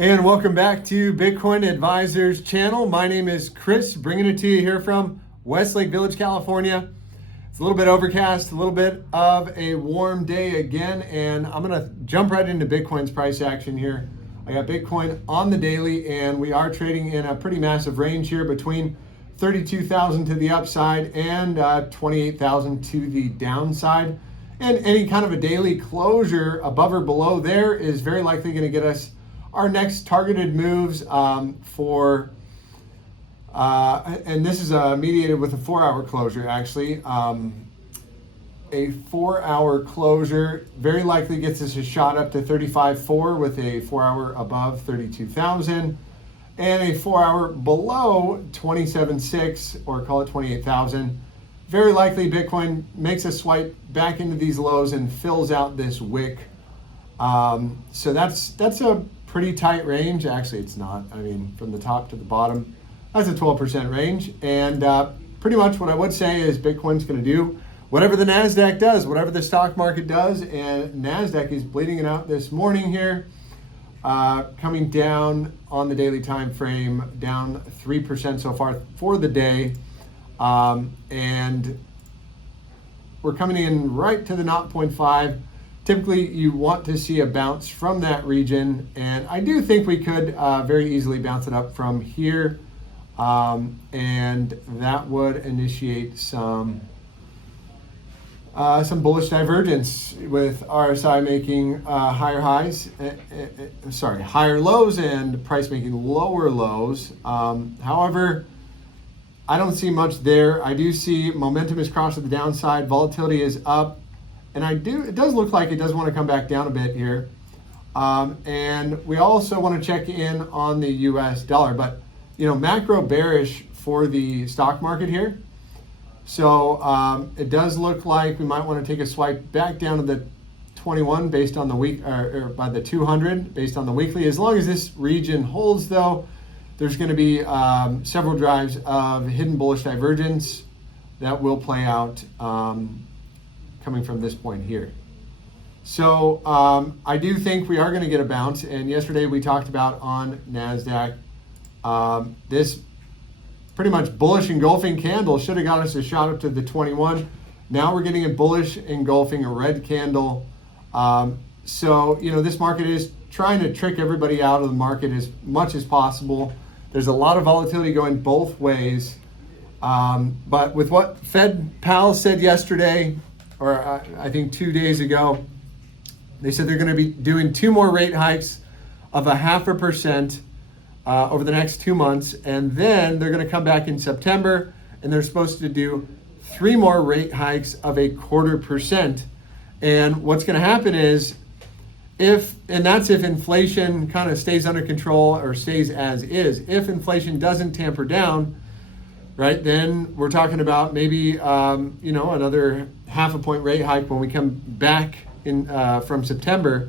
And welcome back to Bitcoin Advisors channel. My name is Chris, bringing it to you here from Westlake Village, California. It's a little bit overcast, a little bit of a warm day again, and I'm gonna jump right into Bitcoin's price action here. I got Bitcoin on the daily, and we are trading in a pretty massive range here between 32,000 to the upside and 28,000 to the downside. And any kind of a daily closure above or below there is very likely gonna get us our next targeted moves and this is mediated with a 4-hour closure actually. A 4-hour closure very likely gets us a shot up to 35.4 with a 4-hour above 32,000 and a 4-hour below 27.6 or call it 28,000. Very likely Bitcoin makes a swipe back into these lows and fills out this wick. So that's a pretty tight range. Actually, it's not. I mean, from the top to the bottom, that's a 12% range. And pretty much what I would say is Bitcoin's going to do whatever the NASDAQ does, whatever the stock market does. And NASDAQ is bleeding it out this morning here, coming down on the daily time frame, down 3% so far for the day. And we're coming in right to the 0.5. Typically, you want to see a bounce from that region, and I do think we could very easily bounce it up from here, and that would initiate some bullish divergence with RSI making higher lows and price making lower lows. However, I don't see much there. I do see momentum is crossed to the downside, volatility is up. And it does look like it does want to come back down a bit here. And we also want to check in on the US dollar, but macro bearish for the stock market here. So it does look like we might want to take a swipe back down to the 21 based on the week, or by the 200 based on the weekly. As long as this region holds though, there's going to be several drives of hidden bullish divergence that will play out coming from this point here. So I do think we are going to get a bounce. And yesterday we talked about on NASDAQ, this pretty much bullish engulfing candle should have got us a shot up to the 21. Now we're getting a bullish engulfing, a red candle. So this market is trying to trick everybody out of the market as much as possible. There's a lot of volatility going both ways. But with what Fed pals said yesterday, or I think 2 days ago, they said they're going to be doing 2 more rate hikes of 0.5% over the next 2 months. And then they're going to come back in September and they're supposed to do 3 more rate hikes of 0.25%. And what's going to happen is that's if inflation kind of stays under control or stays as is. If inflation doesn't tamper down, right, then we're talking about maybe another 0.5 point rate hike when we come back in from September.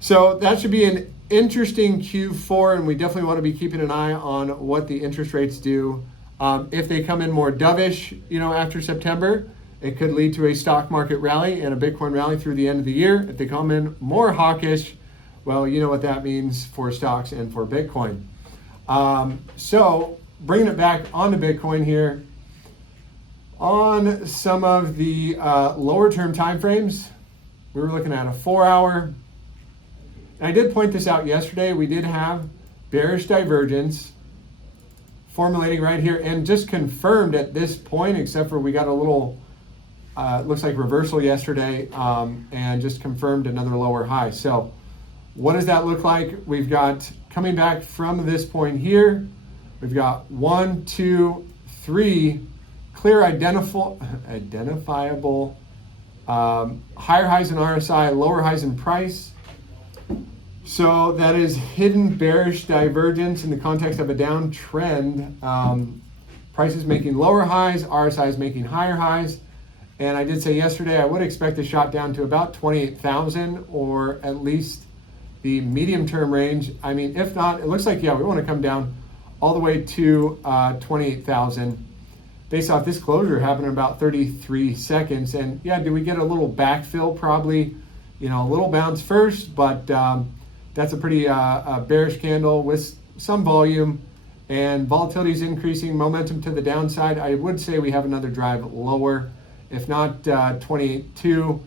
So that should be an interesting Q4, and we definitely want to be keeping an eye on what the interest rates do. If they come in more dovish, after September, it could lead to a stock market rally and a Bitcoin rally through the end of the year. If they come in more hawkish, well, you know what that means for stocks and for Bitcoin. So bringing it back onto Bitcoin here, on some of the lower term time frames, we were looking at a 4-hour. And I did point this out yesterday. We did have bearish divergence formulating right here and just confirmed at this point, except for we got a little, looks like reversal yesterday, and just confirmed another lower high. So what does that look like? We've got coming back from this point here, we've got 1, 2, 3 clear identifiable higher highs in RSI, lower highs in price. So that is hidden bearish divergence in the context of a downtrend. Prices making lower highs, RSI is making higher highs. And I did say yesterday I would expect a shot down to about 28,000 or at least the medium term range. I mean, if not, it looks like, we want to come down all the way to 28,000. Based off this closure happened in about 33 seconds. And do we get a little backfill? Probably, a little bounce first, but That's a pretty bearish candle with some volume, and volatility is increasing, momentum to the downside. I would say we have another drive lower, if not 28.2,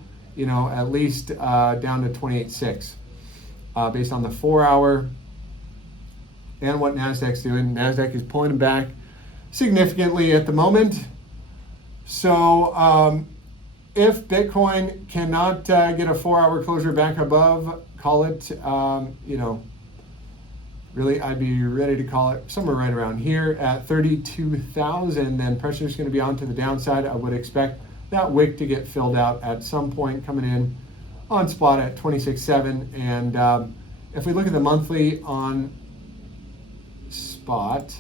at least down to 28.6 based on the 4-hour and what NASDAQ's doing. NASDAQ is pulling back significantly at the moment. So if Bitcoin cannot get a 4-hour closure back above, call it, really, I'd be ready to call it somewhere right around here at 32,000, then pressure is going to be on to the downside. I would expect that wick to get filled out at some point, coming in on spot at 26.7. And if we look at the monthly on spot,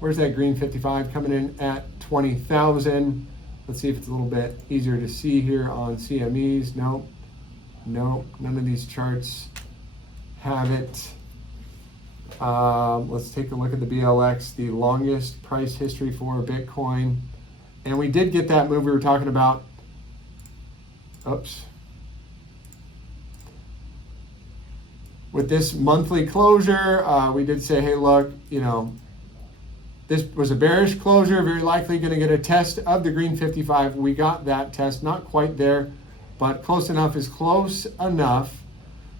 where's that green 55 coming in at 20,000? Let's see if it's a little bit easier to see here on CMEs. No, none of these charts have it. Let's take a look at the BLX, the longest price history for Bitcoin. And we did get that move we were talking about. Oops. With this monthly closure, we did say, hey, look, this was a bearish closure, very likely going to get a test of the green 55. We got that test, not quite there, but close enough is close enough.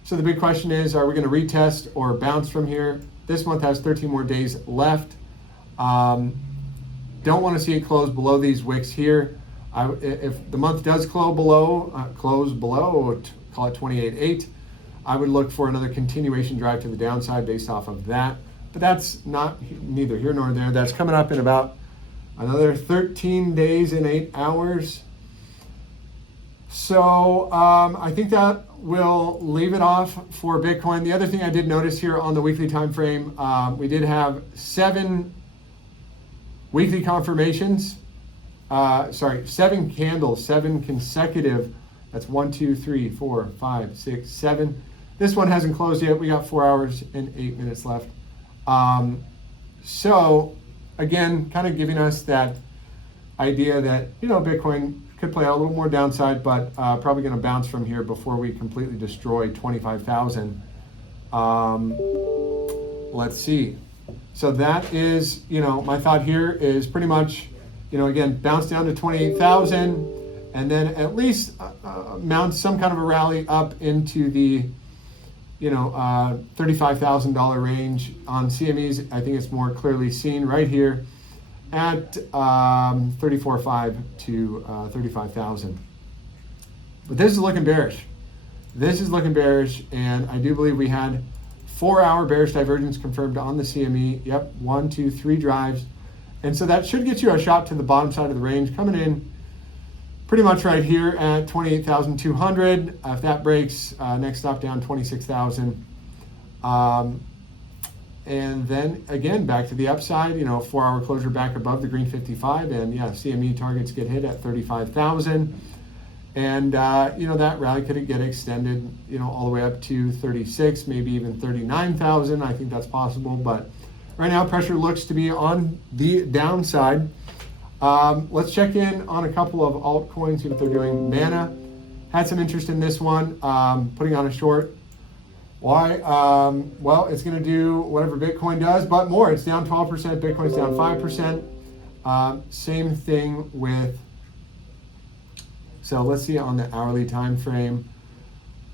So the big question is, are we going to retest or bounce from here? This month has 13 more days left. Don't want to see it close below these wicks here. If the month does close below, call it 28.8, I would look for another continuation drive to the downside based off of that. But that's neither here nor there. That's coming up in about another 13 days and 8 hours. So I think that will leave it off for Bitcoin. The other thing I did notice here on the weekly time frame, we did have 7 weekly confirmations. 7 candles, 7 consecutive. That's 1, 2, 3, 4, 5, 6, 7. This one hasn't closed yet. We got 4 hours and 8 minutes left. So again, kind of giving us that idea that, Bitcoin could play out a little more downside, but probably going to bounce from here before we completely destroy 25,000. Let's see. So that is, my thought here is pretty much, again, bounce down to 28,000 and then at least mount some kind of a rally up into the, $35,000 range. On CMEs, I think it's more clearly seen right here at 34.5 to 35,000. But this is looking bearish. And I do believe we had 4-hour bearish divergence confirmed on the CME. Yep, 1, 2, 3 drives. And so that should get you a shot to the bottom side of the range, coming in pretty much right here at 28,200. If that breaks, next stop down 26,000. And then again, back to the upside, 4-hour closure back above the green 55. And yeah, CME targets get hit at 35,000. And, that rally could get extended, all the way up to 36, maybe even 39,000. I think that's possible. But right now, pressure looks to be on the downside. Let's check in on a couple of altcoins, see what they're doing. Mana had some interest in this one, putting on a short. Why? Well, it's going to do whatever Bitcoin does, but more. It's down 12%, Bitcoin's down 5%. Same thing with, so let's see on the hourly time frame.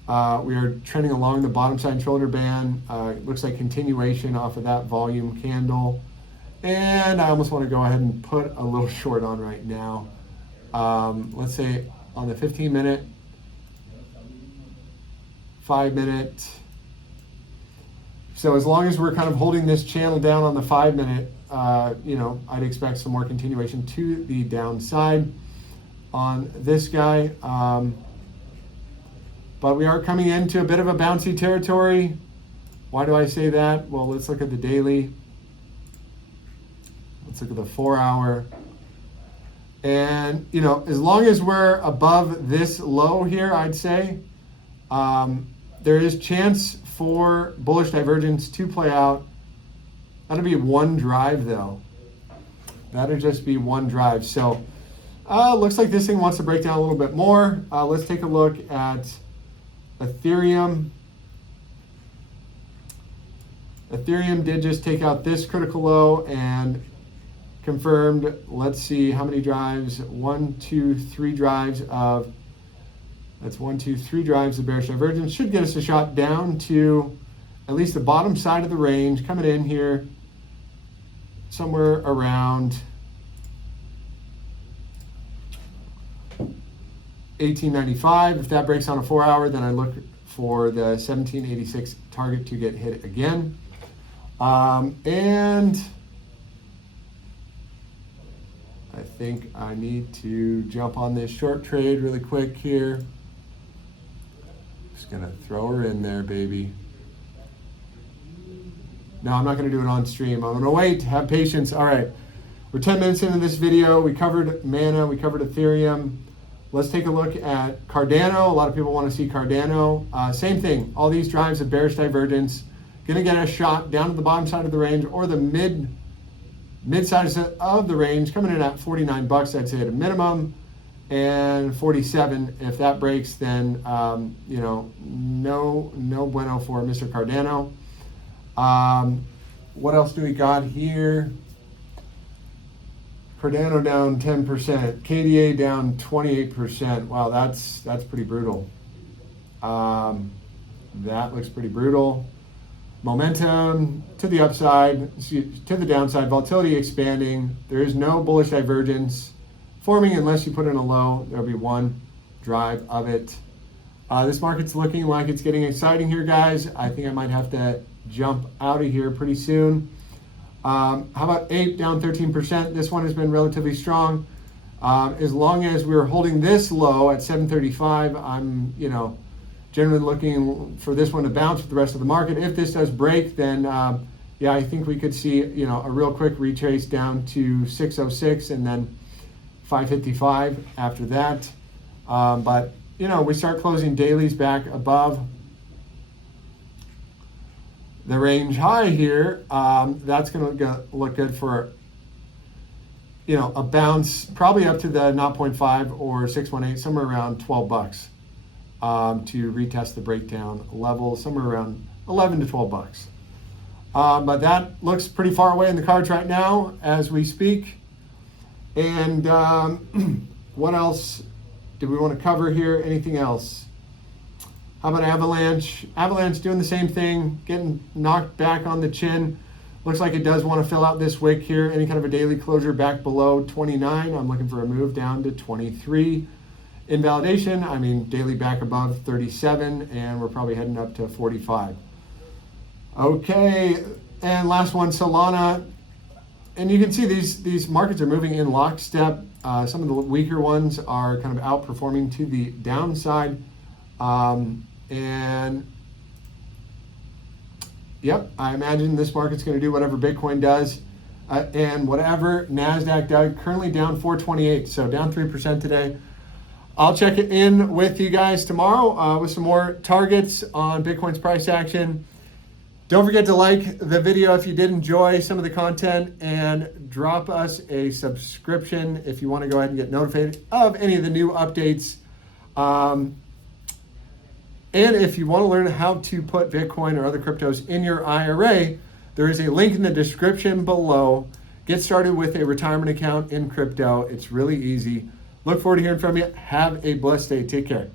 We are trending along the bottom side shoulder band. Looks like continuation off of that volume candle. And I almost want to go ahead and put a little short on right now. Let's say on the 15-minute, 5-minute. So as long as we're kind of holding this channel down on the 5-minute, I'd expect some more continuation to the downside on this guy. But we are coming into a bit of a bouncy territory. Why do I say that? Well, let's look at the daily. Let's look at the 4-hour. And, as long as we're above this low here, I'd say, there is chance for bullish divergence to play out. That'll be one drive, though. That'll just be one drive. So, looks like this thing wants to break down a little bit more. Let's take a look at Ethereum. Ethereum did just take out this critical low and confirmed. Let's see how many drives. 1, 2, 3 drives of, that's 1, 2, 3 drives of bearish divergence. Should get us a shot down to at least the bottom side of the range, coming in here somewhere around 1895. If that breaks on a 4-hour, then I look for the 1786 target to get hit again. And I think I need to jump on this short trade really quick here. Just gonna throw her in there, baby. No, I'm not gonna do it on stream. I'm gonna wait, have patience. All right, we're 10 minutes into this video. We covered Mana, we covered Ethereum. Let's take a look at Cardano. A lot of people want to see Cardano. Same thing, all these drives of bearish divergence. Gonna get a shot down to the bottom side of the range or the mid side of the range, coming in at 49 bucks, I'd say at a minimum, and 47. If that breaks, then you know, no bueno for Mr. Cardano. What else do we got here? Cardano down 10%, KDA down 28%. Wow, that's pretty brutal. That looks pretty brutal. Momentum to the upside, to the downside, volatility expanding. There is no bullish divergence forming unless you put in a low. There'll be one drive of it. This market's looking like it's getting exciting here, guys. I think I might have to jump out of here pretty soon. How about Ape down 13%? This one has been relatively strong. As long as we're holding this low at 735, I'm, you know, generally looking for this one to bounce with the rest of the market. If this does break, then yeah, I think we could see, you know, a real quick retrace down to 606 and then 555 after that. But, you know, we start closing dailies back above the range high here. That's going to look good for, you know, a bounce probably up to the 0.5 or 618, somewhere around 12 bucks. To retest the breakdown level, somewhere around 11 to 12 bucks. But that looks pretty far away in the cards right now as we speak. And what else do we want to cover here? Anything else? How about Avalanche? Avalanche doing the same thing, getting knocked back on the chin. Looks like it does want to fill out this wick here. Any kind of a daily closure back below 29. I'm looking for a move down to 23. Invalidation, I mean, daily back above 37, and we're probably heading up to 45. Okay, and last one, Solana. And you can see these markets are moving in lockstep. Some of the weaker ones are kind of outperforming to the downside. And yep, I imagine this market's going to do whatever Bitcoin does and whatever NASDAQ does. Currently down 428, so down 3% today. I'll check it in with you guys tomorrow with some more targets on Bitcoin's price action. Don't forget to like the video if you did enjoy some of the content, and drop us a subscription if you want to go ahead and get notified of any of the new updates. And if you want to learn how to put Bitcoin or other cryptos in your IRA, there is a link in the description below. Get started with a retirement account in crypto. It's really easy. Look forward to hearing from you. Have a blessed day. Take care.